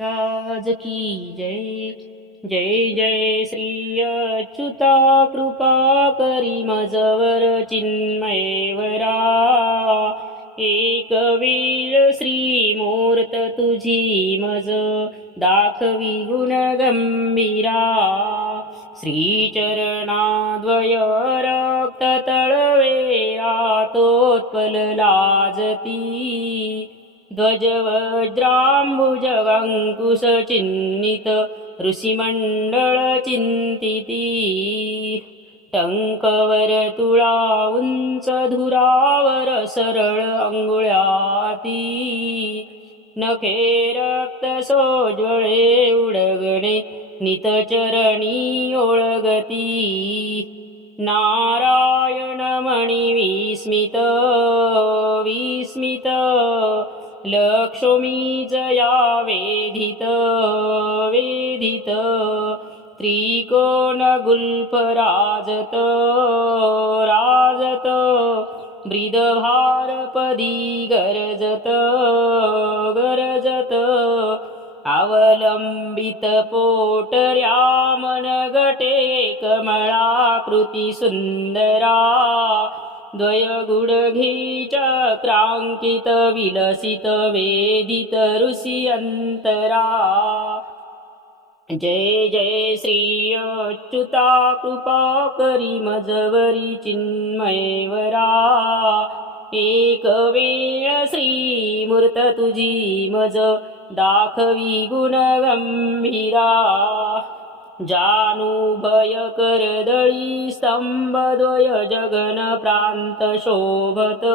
राज की जय। जय जय श्री अच्युता कृपा करी मजवर चिन्मयवरा एक वेळ श्री मूर्त तुझी मज दाखवी गुण गंभीरा श्रीचरणाद्वय रक्त तळवेरा तोत्पल लाजती। ध्वजवज्राम्बुजगङ्कुशचिह्नित ऋषिमण्डलचिन्तिती टङ्कवरतुळा उंच धुरावर सरळ अंगुळ्याती नखे रक्त सोज्वळे उडगणे नितचरणी ओळगती। नारायण मणि विस्मित विस्मित। लक्ष्मी जया वेधित वेधित। त्रिकोण गुल्फ राजत राजत। ब्रिदभारपदी गरजत गरजत। अवलंबित पोटर्या मनगटे कमळाकृती सुंदरा विलसित वेदित ऋषि अन्तरा जय जय श्री अच्युता कृपा करी मजवरी चिन्मयवरा एक वेळ श्रीमूर्त तुझी मज दाखवी गुण जानुभयकरदळी जानुभय करदळी स्तंभद्वय जगन प्रांत शोभत.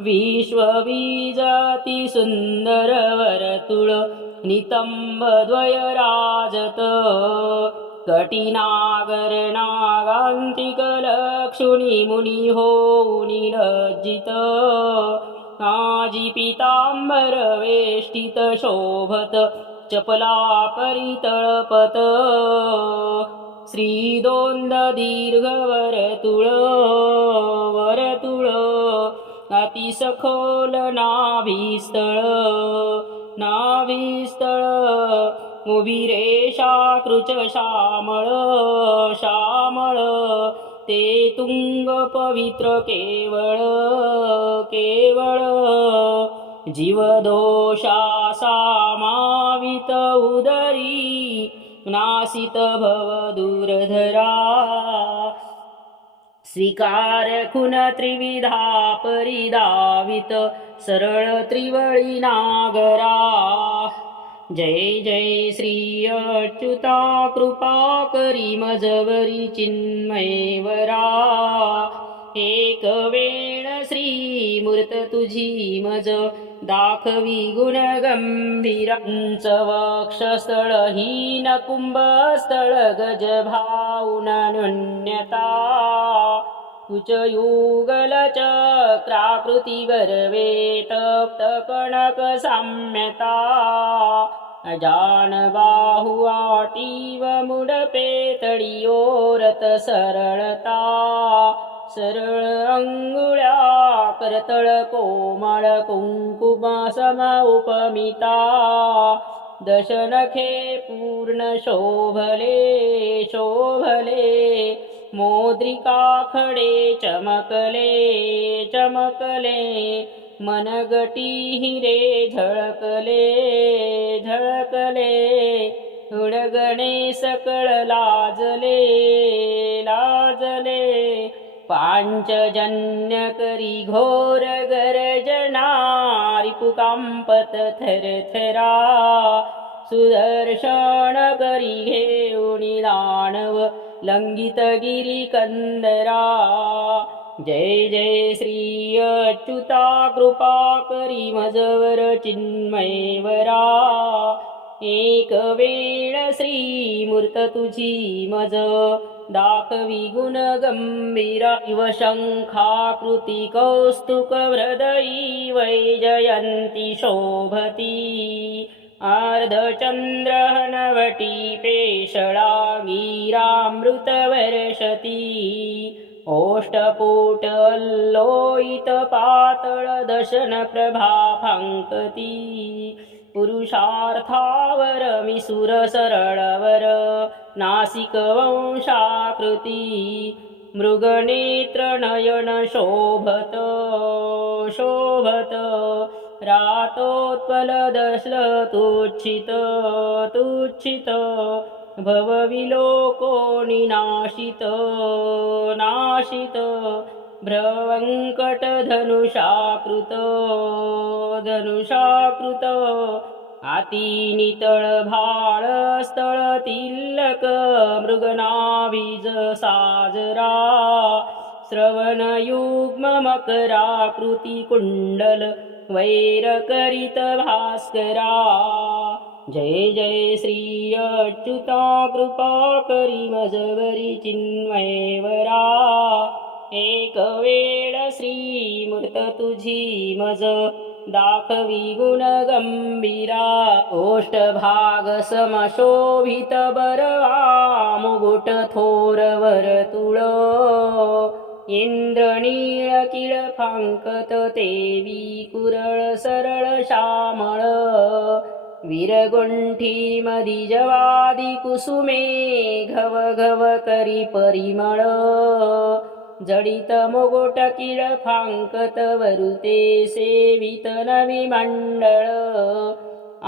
विश्वबीजाती सुंदर वरतुळ नितंबद्वय राजत. कटिनागर नागांतिक लक्षुणी मुनी होऊनी लज्जित. आजी वेष्टित शोभत. चपला परितळपत श्रीदोंद दीर्घ वरतुळ वरतुळ अतिसखोल नाभिस्थळ नाभिस्थळ। उभी रेषा कृच श्यामळ श्यामळ ते तुंग पवित्र केवळ केवळ। जीवदोषा सामावित उदरी नासित भव दूरधरा स्वीकार खुन त्रिविधा परिदावित सरळ त्रिवळी नागरा जय जय श्री अच्युता कृपा करी मजवरी चिन्मयवरा। एक वेळ श्रीमूर्त तुझी मज दाखवी गुणगंभीरंच वक्षस्थळहीन कुंभस्थळ गजभावुनन्यता कुचयूगलचक्राकृतिवरवेतप्तकणकसाम्यता अजानबाहुवाटीव मुडपेतडियोरतसरळता सरळ अंगुळ्या करतळ कोमळ उपमिता. दशनखे पूर्ण शोभले शोभले. मोद्रिका खडे चमकले चमकले. मनगटी हिरे झळकले झळकले. उडगणे सकळ लाजले लाजले. पाञ्चजन्य करी घोर गरजना रिपुकांपत थरथरा सुदर्शन करी घेऊनी दानव लंगित गिरी जय जय श्री अच्युता कृपा करी मजवर चिन्मयवरा एक वेळ श्रीमूर्त तुझी मज दाकविगुणगम्भीरा इव शङ्खाकृतिकौस्तुकहृदयी वैजयन्ती शोभती। आर्धचन्द्रः नवटीपेशडा गीरामृतवर्षती ओष्टपुट अल्लोयित पातळ दशन प्रभा पुरुषार्थावर मिसुर सरळवर नासिक वंशाकृती। मृगनेत्र नयन शोभत शोभत। रातोत्पल दशल तुच्छित तुच्छित। भवविलोको निनाशित नाशित भ्रवङ्कटधनुषाकृत धनुषाकृत आतीनितळ भाळ तिलक मृगनाभिज साजरा श्रवणयुग्म मकराकृती वैरकरित भास्करा जय जय श्री अच्युता कृपा करी मजवरी चिन्मयवरा. एक वेळ श्रीमूर्त तुझी मज दाखवी गुण गंभीरा. ओष्ट भाग समशोभित बरवा. मुगुट थोरवर तुळ. इंद्रनीळ किळ फांकत तेवी कुरळ सरळ श्यामळ विरगुंठी कुसुमे घव घव करी परिमळ जडित मुगुट किळ फांकत वरुते सेवित नवी मंडळ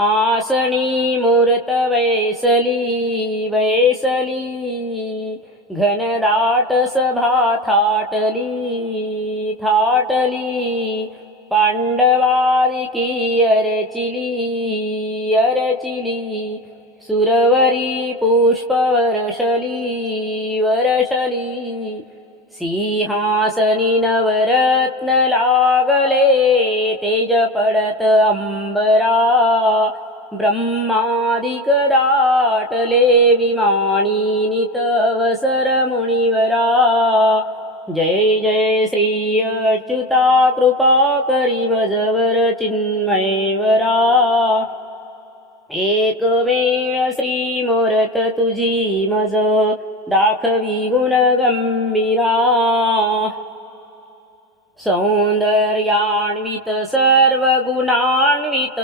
आसणी मूर्त वैसली वैसली घनदाट सभा थाटली थाटली। पाण्डवादिकीयर्चिलीयर्चिली सुरवरी पुष्पवरशली वरशली सिंहासनि नवरत्नलागले तेजपडत अम्बरा ब्रह्मादिकदाटले विमाणीनितवसरमुनिवरा जय जय श्री अच्युता कृपा करी वजवर चिन्मयवरा। एक वेळ श्री मोरत तुझी मज दाखवी गुण गंभीरा। सौंदर्यान्वित सर्व गुणान्वित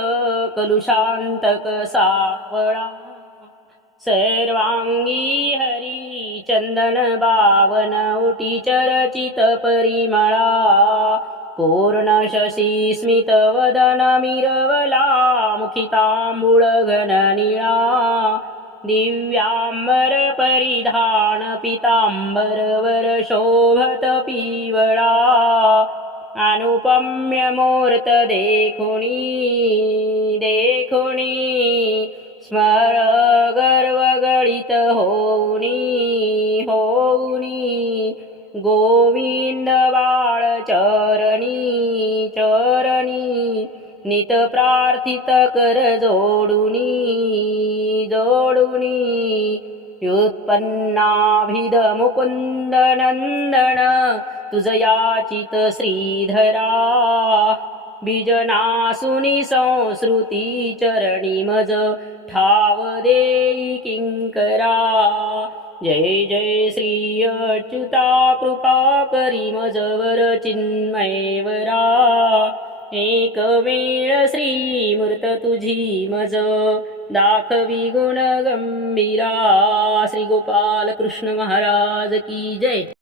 कलुशांतक सावळा। सर्वांगी हरी चंदन बावन उटी चरचित परिमळा. पूर्ण शशी स्मित वदन मिरवला. मुखितांबुळ घन निळा. दिव्यांबर परिधान पितांबरवर शोभत पिवळा. अनुपम्य मूर्त देखुणी देखुणी स्मर गोविंद बाळ चरणी चरणी नित प्रार्थित कर जोडुनी जोडुनी. व्युत्पन्नाभिद मुकुंद नंदन तुझ याचित श्रीधरा. बीजनासुनी संस्कृती चरणी मज ठाव देई किंकरा. जय जय श्री अच्युता कृपा करी मजवर चिन्मयवरा. एक वेळ श्रीमूर्त तुझी मज दाखवी गुण गंभीरा श्री गोपाल कृष्ण महाराज की जय.